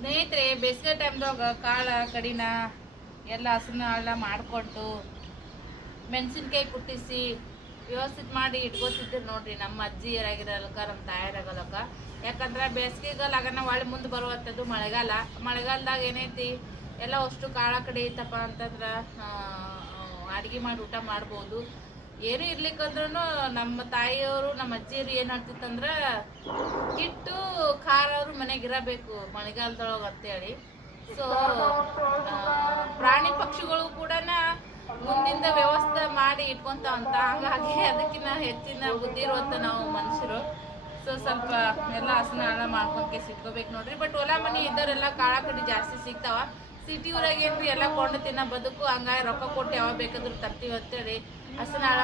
ಸ್ನೇಹಿತರೆ, ಬೇಸಿಗೆ ಟೈಮ್ದಾಗ ಕಾಳ ಕಡಿನ ಎಲ್ಲ ಹಸನ ಹಳ್ಳ ಮಾಡಿಕೊಂಡು ಮೆಣಸಿನ್ಕಾಯಿ ಕುಟ್ಟಿಸಿ ವ್ಯವಸ್ಥಿತ ಮಾಡಿ ಇಟ್ಕೋತಿದ್ರು ನೋಡ್ರಿ ನಮ್ಮ ಅಜ್ಜಿಯರಾಗಿರಲ್ಕ ನಮ್ಮ ತಾಯರಾಗಲಕ್ಕ. ಯಾಕಂದ್ರೆ ಬೇಸಿಗೆಗಾಲ ಆಗನ ಒಳ್ಳೆ ಮುಂದೆ ಬರುವಂಥದ್ದು ಮಳೆಗಾಲದಾಗ ಏನೈತಿ ಎಲ್ಲ ಅಷ್ಟು ಕಾಳ ಕಡಿ ಐತಪ್ಪ ಅಂತಂದ್ರೆ ಅಡುಗೆ ಮಾಡಿ ಊಟ ಮಾಡ್ಬೋದು. ಏನು ಇರ್ಲಿಕ್ಕಂದ್ರೂ ನಮ್ಮ ತಾಯಿಯವರು ನಮ್ಮ ಅಜ್ಜಿಯರು ಏನು ಆಗ್ತಿತ್ತಂದ್ರೆ ಹಿಟ್ಟು ಖಾರ ಅವರು ಮನೆಗೆ ಇರಬೇಕು ಮಳೆಗಾಲದೊಳಗೆ ಅಂತೇಳಿ. ಸೊ ಪ್ರಾಣಿ ಪಕ್ಷಿಗಳು ಕೂಡ ಮುಂದಿಂದ ವ್ಯವಸ್ಥೆ ಮಾಡಿ ಇಟ್ಕೊಂತಾವಂತ. ಹಾಗಾಗಿ ಅದಕ್ಕಿಂತ ಹೆಚ್ಚಿನ ಬುದ್ಧಿ ಇರುವಂತ ನಾವು ಮನುಷ್ಯರು. ಸೊ ಸ್ವಲ್ಪ ಎಲ್ಲ ಹಸನ ಹಳ ಮಾಡ್ಕೊಂಡ್ಕೆ ಸಿಕ್ಕೋಬೇಕು ನೋಡ್ರಿ. ಬಟ್ ಹೊಲ ಮನೆ ಇದ್ದವರೆಲ್ಲ ಕಾಳ ಕಡಿ ಜಾಸ್ತಿ ಸಿಗ್ತಾವ. ಸಿಟಿ ಊರಾಗ ಏನ್ರಿ ಎಲ್ಲ ಕೊಂಡು ತಿನ್ನೋ ಬದುಕು. ಹಂಗಾಗಿ ರೊಕ್ಕ ಕೊಟ್ಟು ಯಾವಾಗ ಬೇಕಾದ್ರೂ ತರ್ತೀವಿ ಅಂತೇಳಿ ಹಸನ ಹಳ